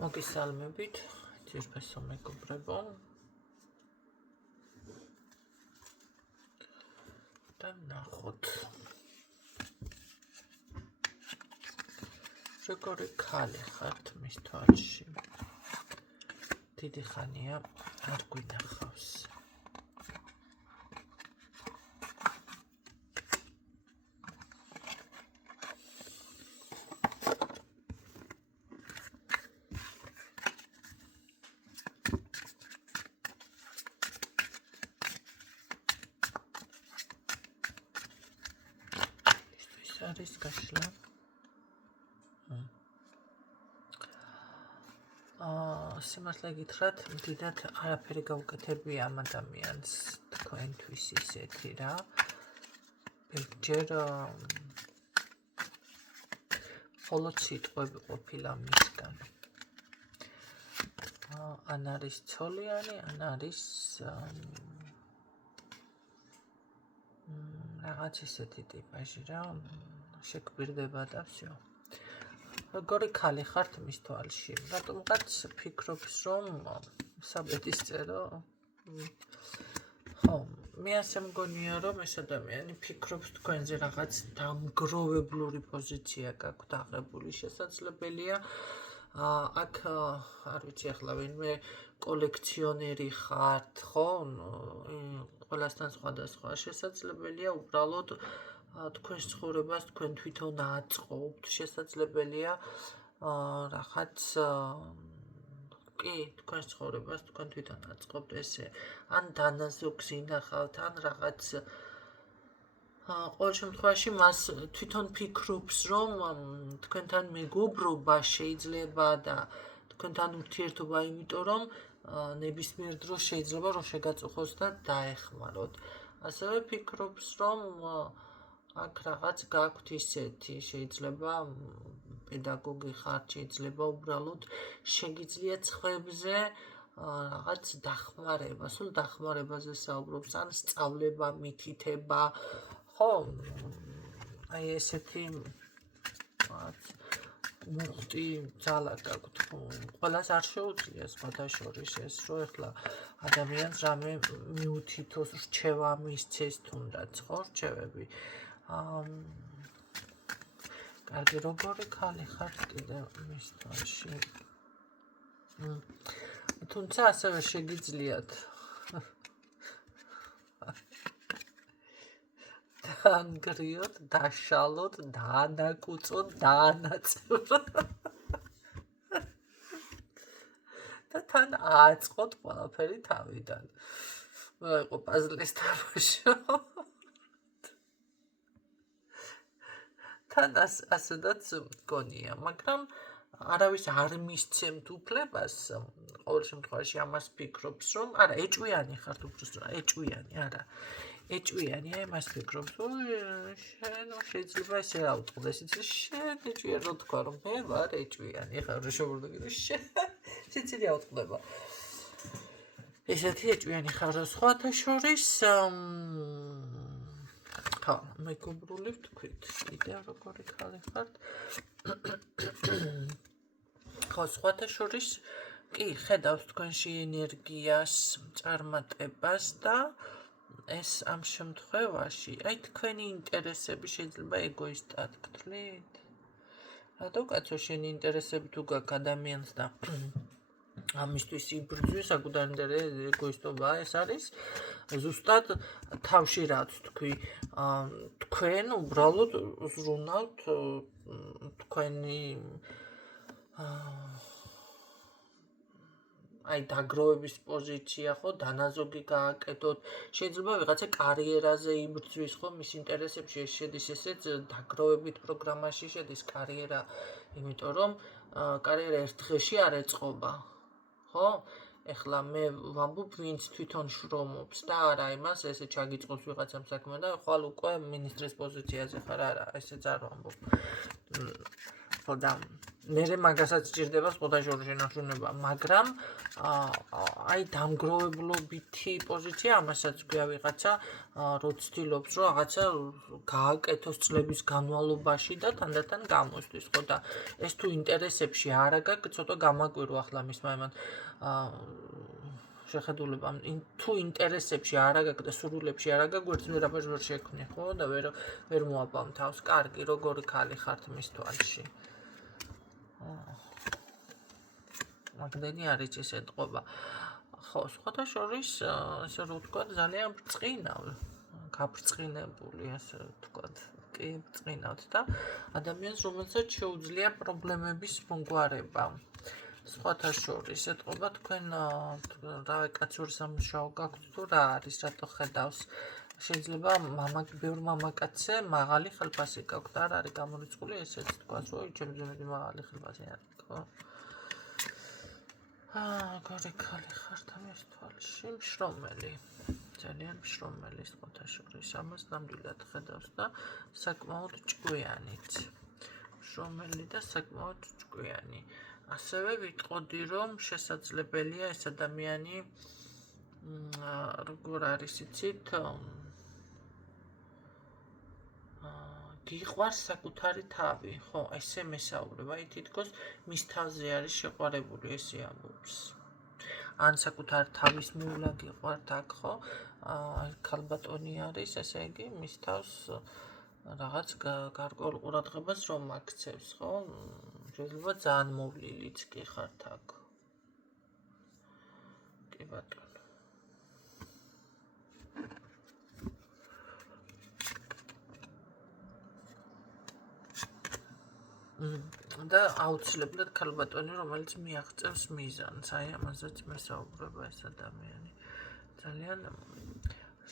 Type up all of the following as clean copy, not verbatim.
მოგესალმებით, ძირფესო მეგობრებო და ნახოთ როგორი ქალი ხართ მის თვალში დიდი ხანია არ გვინახავს არის გაშლა სიმართლე გითხრათ დიდად არაფერი გაუკეთებია ამ ადამიანს თქვენთვის ისეთი რა ბეჯერ მხოლოდ სიტყვები ყოფილა მისგან ან არის ცოლიანი ან არის რაღაც ისეთი ტიპაჟი რა შეგვირდება და всё. როგორი ქალი ხართ მის თვალში? რატომღაც ფიქრობს რომ საბედისწერო? ხო, მე ასე მგონია რომ ეს ადამიანი ფიქრობს თქვენზე რაღაც დამგროვებლური პოზიცია გაქვთ აღებული შესაძლებელია აქ არ ვიცი ახლა ვინმე კოლექციონერი ხართ, ხო? ყველასთან სხვადასხვა შესაძლებელია უბრალოდ თქვენს ცხოვრებას თქვენ თვითონ აწყობთ, შესაძლებელია რაღაც კი, თქვენს ცხოვრებას თქვენ თვითონ აწყობთ ესე, ან დანაზოგს ინახავთ, ან რაღაც ყოველ შემთხვევაში მას თვითონ ფიქრობს, რომ თქვენთან მეგობრობა შეიძლება და თქვენთან ურთიერთობა, იმიტომ რომ ნებისმიერ დროს შეიძლება რომ შეგაწუხოს და დაეხმაროთ. ასევე ფიქრობს, რომ აქ რაღაც გაქვთ ისეთი, შეიძლება პედაგოგი ხართ, შეიძლება უბრალოდ შეგიძლია ცხებზე რაღაც დახმარება, სულ დახმარებაზე საუბრობს, ან სწავლება, მითითება, ხო? აი ესეთი მუხტი ძალა გაქვთ, ყველას არ შეუძლია სხვათა შორის ეს, რომ ეხლა ადამიანს რამე მიუთითოს, რჩევა მისცეს თუნდაც, ხო, რჩევები. კარგი, როგორი ქალი ხართ კიდევ მის თვალში? თუმცა ასევე შეგიძლიათ დაანგრიოთ, დაშალოთ, დაანაკუწოთ, დაანაწევროთ და თან ააწყოთ ყველაფერი თავიდან. იყო პაზლის თამაშო. თან ასედაც მგონია, მაგრამ არავის არ მისცემთ უფლებას, ყოველ შემთხვევაში ამას ფიქრობს, რომ არა, ეჭვიანი ხართ უბრალოდ, ეჭვიანი, არა. ეჭვიანი, აი მას ფიქრობს, შენ შეიძლება ესე რა უტყდეს, იცი, შენ ეჭვიანი რო თქვა, რომ მე ვარ ეჭვიანი, ეხლა რა შემოვიდგინე, შენც რა უტყდება. ესეთი ეჭვიანი ხარ სხვათა შორის, ხო, მეგობრული ვთქვით, კიდევ როგორი ქალი ხართ. ხო, სხვათა შორის, კი, ხედავს თქვენში ენერგიას, წარმატებას და ეს ამ შემთხვევაში, აი თქვენი ინტერესები შეიძლება ეგოისტად გთვლით? რატო კაცო შენი ინტერესები თუ გაქვს ადამიანს და ამისთვის იბრძვის საკუთარ ეგოისტობა ეს არის ზუსტად თავში რაც თქვი თქვენ უბრალოდ ზრუნავთ თქვენი აი დაგროვების პოზიცია ხო დანაზოგი გააკეთოთ შეიძლება ვიღაცა კარიერაზე იბრძვის ხო მის ინტერესებში ეს შედის ესეც დაგროვებით პროგრამაში შედის კარიერა იმიტომ რომ კარიერა ერთ დღეში არ ეწყობა ხო ეხლა მე ვამბობ ვინც თვითონ შრომობს და არა იმას ესე ჩაგიწყოს ვიღაცამ საქმე და ხვალ უკვე მინისტრის პოზიციაზე ხარ არა ესეც არ ვამბობ ხო და მერე მაგასაც ჭირდება სპორტაშორის შენარჩუნება, მაგრამ აი დამგროვებლობითი პოზიცია ამასაც გვია ვიღაცა, რო ცდილობს რომ რაღაცა გააკეთოს წლების განმავლობაში და თანდათან გამოსთვის, ხო და ეს თუ ინტერესებში არ აგაკ, ცოტა გამაკვირო ახლა მისმა იმან შეხედულებამ თუ ინტერესებში არ აგაკ და სურვილებში არ აგაკ, ვერც ვერაფერს ვერ შექმნი, ხო და ვერ მოაპავ თავს. კარგი, როგორი ქალი ხართ მის თვალში. მაგდენი არის ეს ეთყობა. ხო, სხვათა შორის, ასე რომ ვთქვა, ძალიან ბრწყინავ, გაბრწყინებული, ასე ვთქვა, კი, ბრწყინავთ და ადამიანს, რომელსაც შეუძლია პრობლემების მომგვარება. სხვათა შორის, ეთყობა თქვენ რავი კაცური სამუშაო გაქვთ თუ რა არის, რატო ხედავს? შეიძლება ბევრ მამაკაცზე მაღალი ხელფასი გაქვთ, არ არის გამორიცხული ესეც თქვა, რომ ჩემზე მეტი მაღალი ხელფასი არის, ხო? გორი ქალი ხართ ამის თვალში, მშრომელი, ძალიან მშრომელი სხვათა შორის, ამას ნამდვილად ხედავს და საკმაოდ ჭკვიანი, მშრომელი და საკმაოდ ჭკვიანი. ასევე ვიტყოდი, რომ შესაძლებელია ეს ადამიანი როგორ არის იცით, გიყვარს საკუთარი თავი, ხო, ესე მესაუბრებ, აი თითქოს მის თავზე არის შეყვარებული ესე ამბობს. ან საკუთარ თავის მოვლა გიყვართ აქ, ხო? ქალბატონი არის, ესე იგი, მის თავს რაღაც გარკვეულ ყურადღებას რომ აქცევს, ხო? შეიძლება ძალიან მოვლილიც კი ხართ აქ. კი ბატონო. და აუცილებლად ქალბატონი, რომელიც მიაღწევს მიზანს, აი ამასაც მესაუბრება ეს ადამიანი. ძალიან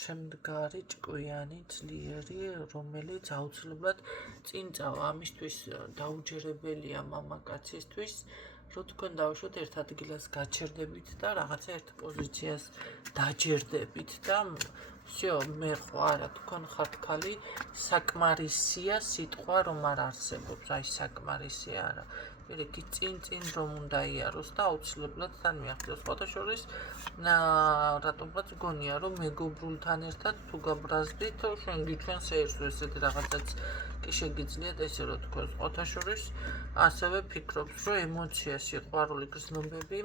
შემდგარი, ჭკვიანი, ძლიერი, რომელიც აუცილებლად წინ წავა ამისთვის დაუჯერებელია მამაკაცისთვის, რომ თქვენ დავუშვათ ერთ ადგილას გაჩერდებით და რაღაცა ერთ პოზიციას დაჯერდებით და всё, მე ხო არა, თქვენ ხართ ქალი, საკმარისია სიტყვა რომ არ არსებობს, აი საკმარისი არა. პირიქით წინ რომ უნდა იაროს და აუცილებლად თან მიაღწევს. სხვათა შორის, რატომღაც გონია რომ მეგობრულთან ერთად თუ გაბრაზდით, შენ გიჩვენს ერთს ესეთი რაღაცაც კი შეგიძლიათ ესე რომ თქვა. სხვათა შორის, ასევე ფიქრობს, რომ ემოცია, სიყვარული, გრძნობები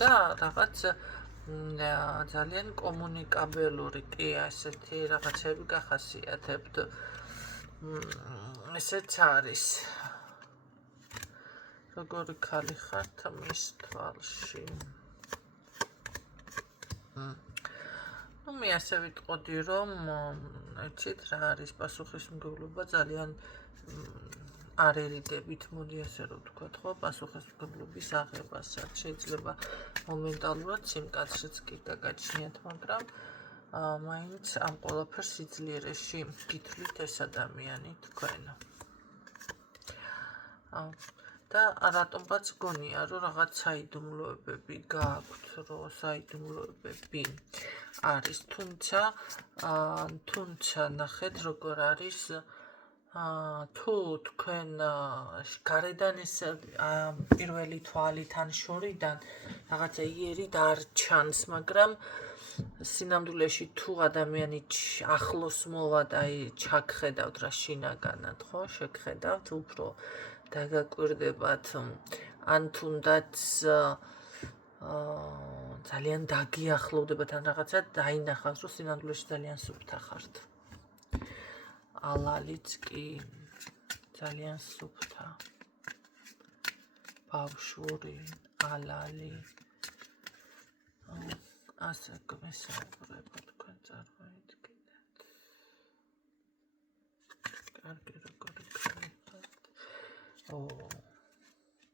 და რაღაც ძალიან კომუნიკაბელური კი ასეთი რაღაცები გახასიათებთ. ესეც არის. როგორი ქალი ხართ მის თვალში. მე ასე ვიტყოდი, რომ იცით რა არის პასუხისმგებლობა ძალიან არ ერიდებით, მოდი ასე რომ ვთქვათ, ხო, პასუხისმგებლობის აღებასაც. შეიძლება მომენტალურად სიმკაცრეც კი გაგაჩნიათ, მაგრამ მაინც ამ ყველაფერს სიძლიერეში გითვლით ეს ადამიანი თქვენ. და რატომღაც გონია, რომ რაღაც საიდუმლოებები გააქვთ, რომ საიდუმლოებები არის, თუმცა ნახეთ როგორ არის თუ თქვენ გარედან ეს პირველი თვალით ან შორიდან რაღაცა იერით არ ჩანს, მაგრამ სინამდვილეში თუ ადამიანი ახლოს მოვა და ჩაგხედავთ რა შინაგანად, ხო, შეგხედავთ უფრო დაგაკვირდებათ, ან თუნდაც ძალიან დაგიახლოვდებათ ან რაღაცა დაინახავს, რომ სინამდვილეში ძალიან სუფთა ხართ. ალალიც კი ძალიან სუფთა. ბავშვური, ალალი. ასე გმესაუბრება თქვენ წარმოიდგინეთ. კარგი როგორი ქალი ხართ.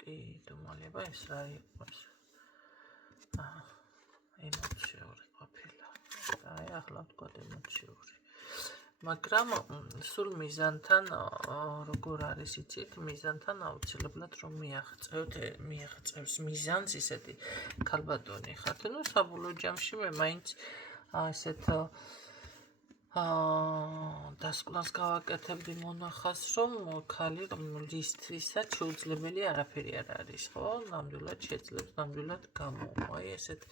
კი, დუმალება ეს რა იყოს. ემოციური ყოფილა. აი ახლა ვთქვათ ემოციური. მაგრამ სულ მიზანთან როგორ არის იცით, მიზანთან აუცილებლად რომ მიაღწევს მიზანს ისეთი ქალბატონი ხართ. საბოლოო ჯამში მე მაინც ასეთ დასკვნას გავაკეთებდი მონახას, რომ ქალი რომლისთვისაც შეუძლებელი არაფერი არ არის, ხო? ნამდვილად შეძლებს, ნამდვილად გამოვა. აი ესეთ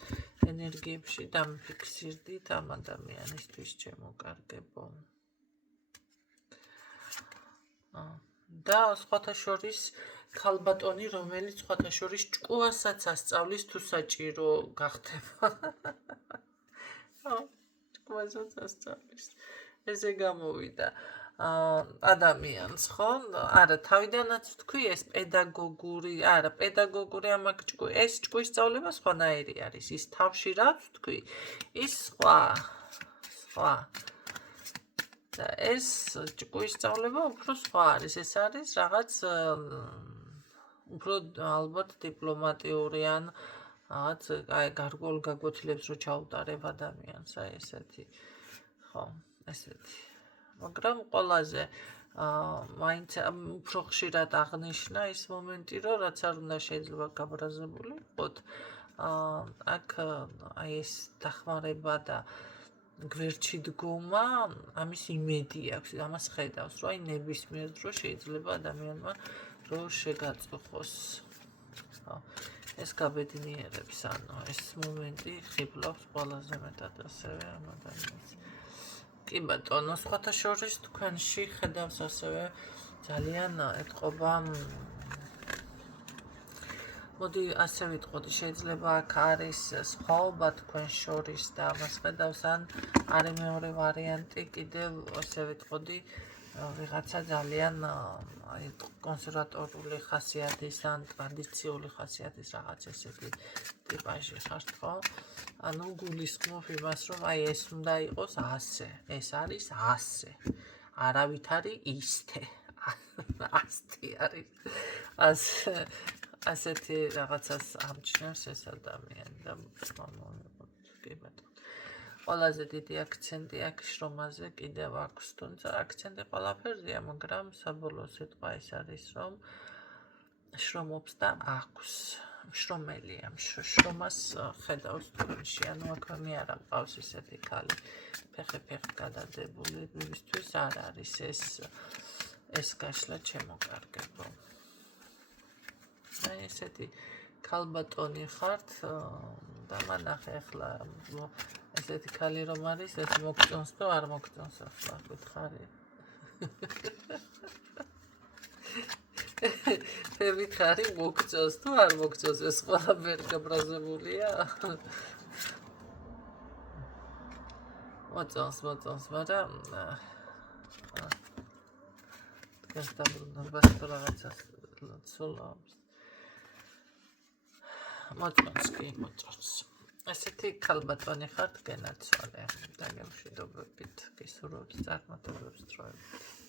ენერგიებში დამიფიქსირდით ამ ადამიანისთვის, ჩემო კარგებო. და სხვათა შორის ქალბატონი, რომელიც სხვათა შორის ჭკუასაც ასწავლის თუ საჭირო გახდება. ჭკუასაც ასწავლის. ესე გამოვიდა ადამიანს, ხო? არა, თავიდანაც ვთქვი, ეს პედაგოგური, არა, პედაგოგური ეს ჭკუის სწავლება სხვანაირი არის. ის თავში რაც ვთქვი, ის სხვა. და ეს ჭკუის სწავლება უფრო სხვა არის. ეს არის რაღაც უფრო ალბათ დიპლომატიური ან რაღაც აი გარკვეულ გაკვეთილებს რო ჩაუტარებ ადამიანს, აი ესეთი. ხო, ესეთი. მაგრამ ყველაზე მაინც უფრო ხშირად აღნიშნა ის მომენტი, რომ რაც არ უნდა შეიძლება გაბრაზებული იყოთ, აქ აი ეს დახმარება და გვერდში დგომა, ამის იმედი აქვს, ამას ხედავს, რომ აი ნებისმიერ დროს შეიძლება ადამიანმა რო შეგაწუხოს. ხო, ეს გაბედნიერებს, ანუ ეს მომენტი ხიბლავს ყველაზე მეტად ასევე ამ ადამიანს. კი ბატონო, სხვათა შორის თქვენში ხედავს ასევე ძალიან ეთყობა მოდი ასე ვიტყოდი, შეიძლება აქ არის სხვაობა თქვენ შორის და ამას ხედავს, ან არის მეორე ვარიანტი, კიდევ ასე ვიტყოდი, ვიღაცა ძალიან აი კონსერვატორული ხასიათის ან ტრადიციული ხასიათის რაღაც ესეთი ტიპაჟი ხართ, ხო? ანუ გულისხმობ იმას, რომ აი ეს უნდა იყოს ასე, ეს არის ასე, არავითარი ისთე, ასთი არის, ასეთი რაღაცას ამჩნევს ეს ადამიანი და კი ბატონო. ყველაზე დიდი აქცენტი აქ შრომაზე კიდევ აქვს, თუმცა აქცენტი ყველაფერზეა, მაგრამ საბოლოო სიტყვა ის არის, რომ შრომობს და აქვს. შრომელია, შრომას ხედავს თქვენში, ანუ აქვე მე არა მყავს ისეთი ქალი, ფეხი გადადებული, იმისთვის არ არის ეს გაშლა ჩემო კარგებო. აი ესეთი ქალბატონი ხართ და მანახე ახლა ესეთი ქალი რომ არის, ეს მოგწონს თუ არ მოგწონს ახლა გითხარი. ვითხარი მოგწონს თუ არ მოგწონს, ეს ყველაფერი გაბრაზებულია. მოწონს, მაგრამ თქვენს დაბრუნებას თუ რაღაცას ცოლავს. მოწონს. ესეთი ქალბატონი ხართ, გენაცვალე. დაგემშვიდობებით, გისურვებთ წარმატებებს დროებით.